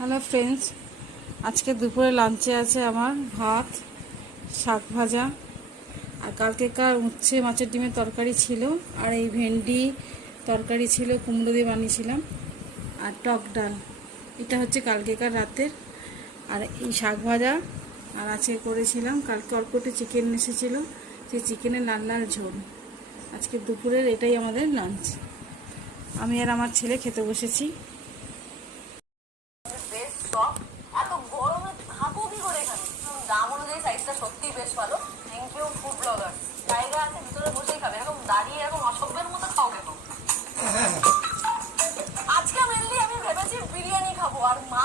Hello friends, আজকে দুপুরে লাঞ্চে আছে আমার ভাত, শাক ভাজা, আর কালকেকার উচ্ছে মাছের ডিমের তরকারি ছিল, আর এই ভেন্ডি তরকারি ছিল, কুমড়ো দিয়ে বানিয়েছিলাম, আর টক ডাল। এটা হচ্ছে কালকেকার রাতের। আর এই শাক ভাজা, আর আজকে করেছিলাম কালকে অল্প একটু চিকেন এসেছিলো, সেই চিকেনের লাল লাল ঝোল। আজকে দুপুরের এটাই আমাদের লাঞ্চ। আমি আর আমার ছেলে খেতে বসেছি। বেশ শখ। এত গরমে থাকো কি করে এখানে? দাম অনুযায়ী সাইজটা সত্যিই বেশ ভালো। Thank you food blogger. জায়গা আছে, ভিতরে বসেই খাবে। এরকম দাঁড়িয়ে এরকম অসভ্যের মতো খাও কেন? আজকে মেনলি আমি ভেবেছি বিরিয়ানি খাবো, আর মা